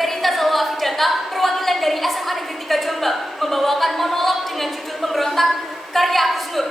Berita Zalwa Afidata, perwakilan dari SMA Negeri 3 Jombang, membawakan monolog dengan judul Pemberontak, karya Agus Nur.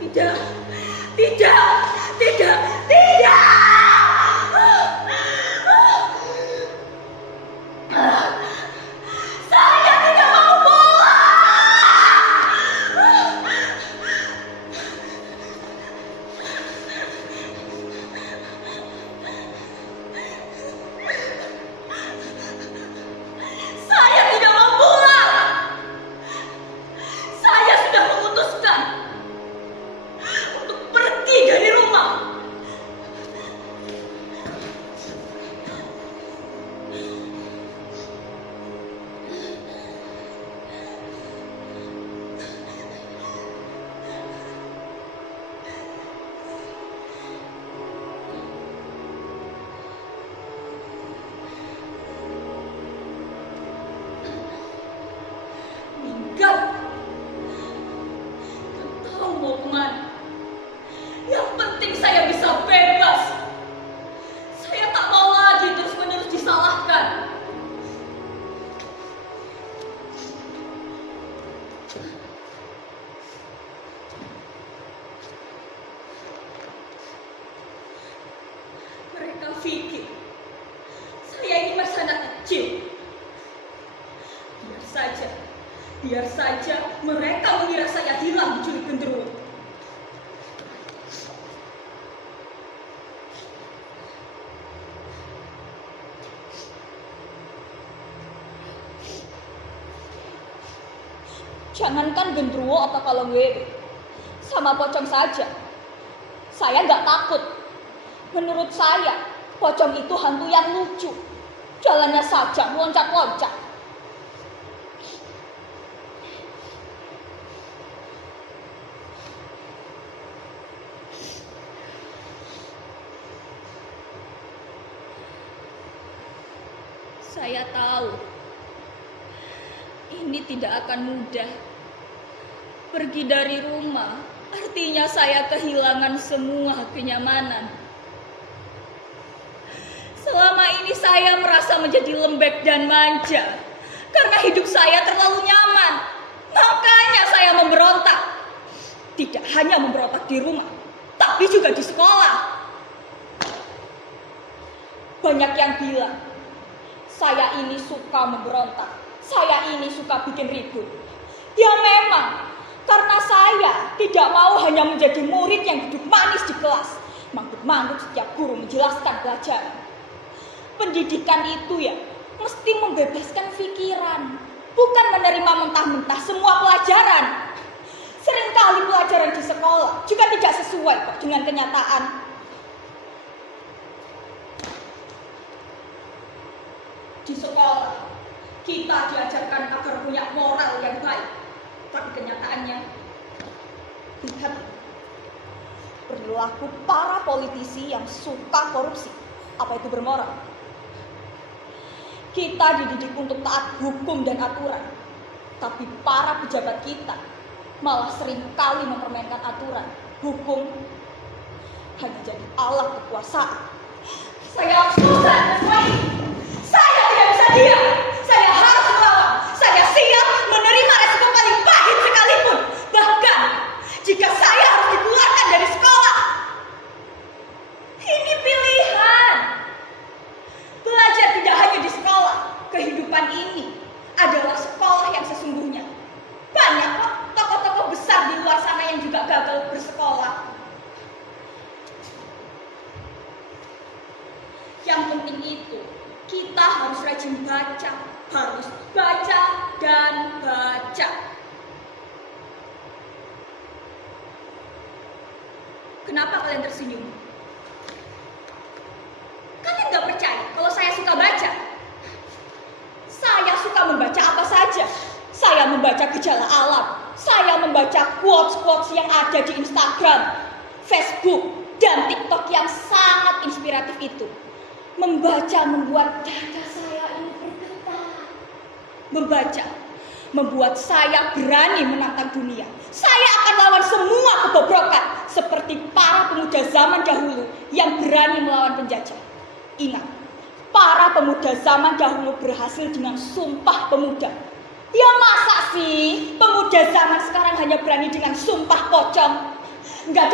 Tidak, tidak, tidak, tidak. Saya tidak mau pulang. Saya tidak mau pulang. Saya sudah memutuskan untuk pergi dari rumah. Minggat. Gak tahu mau kemana. Yang penting saya bisa bebas. Saya tak mau lagi terus-menerus disalahkan. Jangankan genderuwo atau kalong wewe, sama pocong saja saya nggak takut. Menurut saya, pocong itu hantu yang lucu. Jalannya saja loncat-loncat. Saya tahu ini tidak akan mudah. Pergi dari rumah artinya saya kehilangan semua kenyamanan. Selama ini saya merasa menjadi lembek dan manja karena hidup saya terlalu nyaman. Makanya saya memberontak. Tidak hanya memberontak di rumah, tapi juga di sekolah. Banyak yang bilang saya ini suka memberontak, saya ini suka bikin ribut. Ya memang, karena saya tidak mau hanya menjadi murid yang duduk manis di kelas, manggut-manggut setiap guru menjelaskan pelajaran. Pendidikan itu ya, mesti membebaskan pikiran, bukan menerima mentah-mentah semua pelajaran. Seringkali pelajaran di sekolah juga tidak sesuai kok dengan kenyataan. Di sekolah, kita diajarkan agar punya moral yang baik. Tapi kenyataannya, lihat perilaku para politisi yang suka korupsi. Apa itu bermoral? Kita dididik untuk taat hukum dan aturan. Tapi para pejabat kita malah seringkali mempermainkan aturan. Hukum hanya jadi alat kekuasaan. Saya susah semua ini. Saya tidak bisa diam. Saya harus melawan. Saya siap menerima resiko paling pahit sekalipun. Bahkan jika saya harus dikeluarkan dari sekolah. Ini pilihan. Belajar tidak hanya di sekolah. Kehidupan ini adalah sekolah yang sesungguhnya. Banyak kok tokoh-tokoh besar di luar sana yang juga gagal bersekolah. Yang penting itu, kita harus rajin baca, harus baca dan baca. Kenapa kalian tersenyum? Kalian gak percaya kalau saya suka baca? Saya suka membaca apa saja. Saya membaca gejala alam. Saya membaca quotes-quotes yang ada di Instagram, Facebook, dan TikTok yang sangat inspiratif itu. Membaca membuat dada saya ini bergetar. Membaca membuat saya berani menantang dunia. Saya akan lawan semua kebobrokan seperti para pemuda zaman dahulu yang berani melawan penjajah. Ingat, para pemuda zaman dahulu berhasil dengan sumpah pemuda. Ya masa sih pemuda zaman sekarang hanya berani dengan sumpah pocong? Enggak.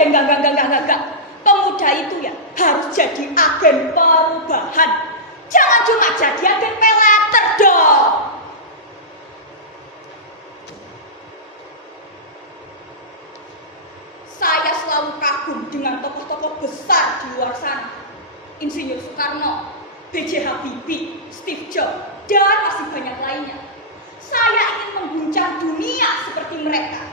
Pemuda itu ya harus jadi agen perubahan. Jangan cuma jadi agen peleter dong. Saya selalu kagum dengan tokoh-tokoh besar di luar sana. Insinyur Soekarno, B.J. Habibie, Steve Jobs, dan masih banyak lainnya. Saya ingin mengguncang dunia seperti mereka.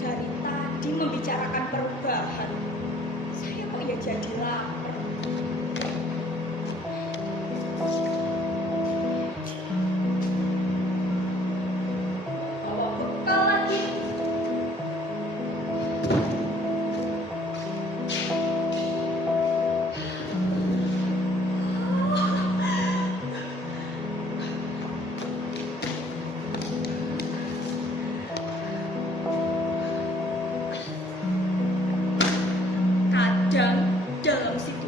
Dari tadi membicarakan perubahan, saya kok ya jadi lapar. Bawa bekal lagi. Kadang dalam situasi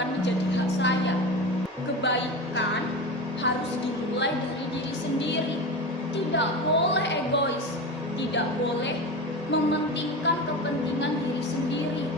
akan menjadi hak saya. Kebaikan harus dimulai dari diri sendiri. Tidak boleh egois, tidak boleh mementingkan kepentingan diri sendiri.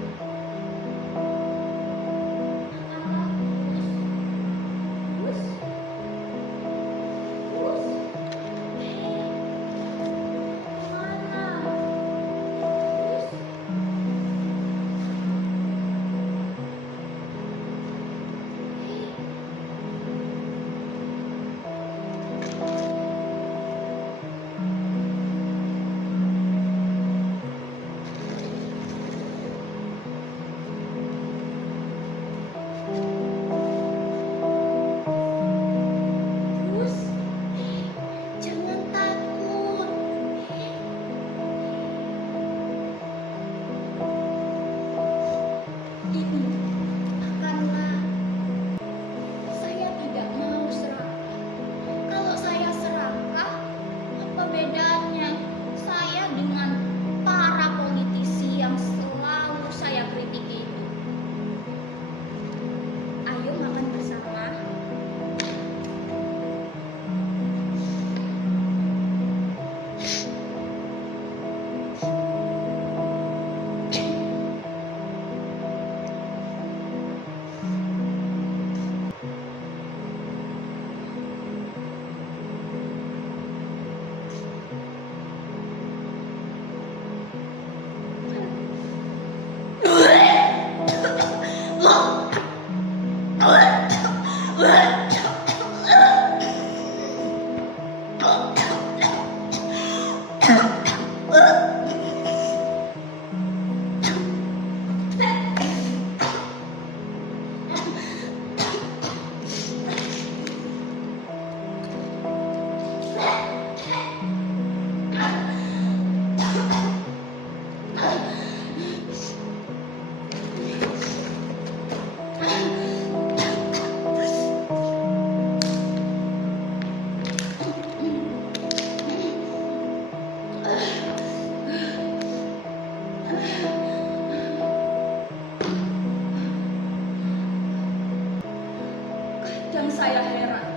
Dan saya heran,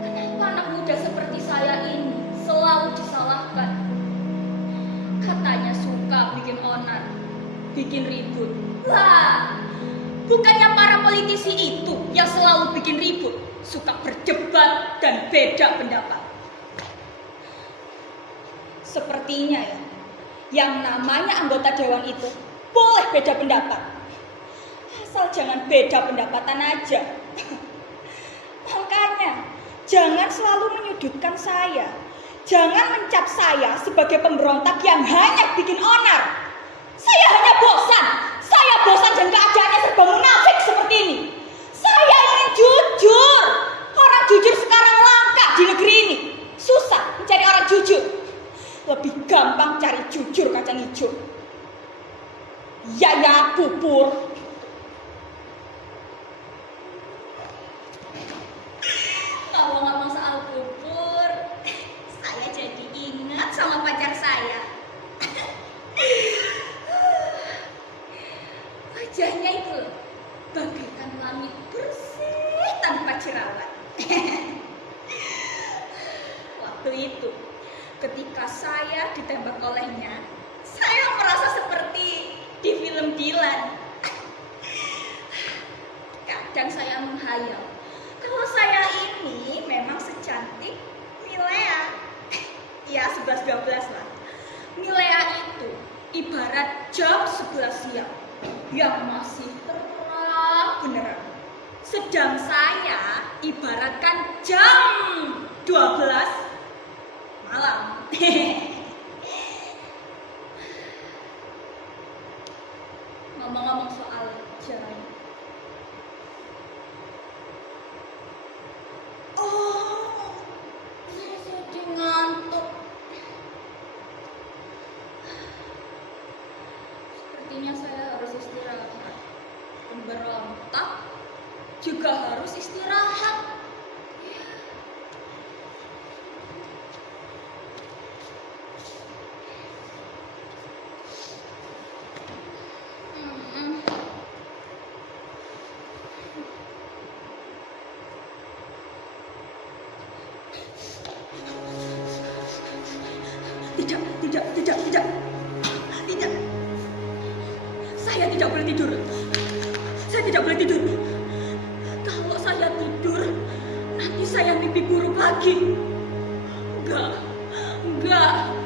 kenapa anak muda seperti saya ini selalu disalahkan? Katanya suka bikin onar, bikin ribut. Lah, bukannya para politisi itu yang selalu bikin ribut, suka berdebat dan beda pendapat. Sepertinya ya, yang namanya anggota dewan itu boleh beda pendapat. Asal jangan beda pendapatan aja. Makanya, jangan selalu menyudutkan saya. Jangan mencap saya sebagai pemberontak yang hanya bikin onar. Saya hanya bosan. Saya bosan dan keadaannya serba munafik seperti ini. Saya ingin jujur. Orang jujur sekarang langka di negeri ini. Susah mencari orang jujur. Lebih gampang cari jujur kacang hijau. Ya, bubur. Ngomong-ngomong soal bubur, saya jadi ingat sama pacar saya. Wajahnya itu bagaikan langit bersih tanpa jerawat. Waktu itu, ketika saya ditembak olehnya, saya merasa seperti di film Dilan. Kadang saya menghayal, kalau saya ini memang secantik Milea. Ya 11-12 lah. Milea itu ibarat jam 11 siang yang masih terang benerang. Sedang saya ibaratkan jam 12 malam. Ngomong-ngomong soal jam. Saya jadi ngantuk. Sepertinya saya harus istirahat. Pemberontak juga harus istirahat. Tidak, tidak, tidak, tidak. Tidak. Saya tidak boleh tidur. Saya tidak boleh tidur. Kalau saya tidur, nanti saya mimpi buruk lagi. Enggak.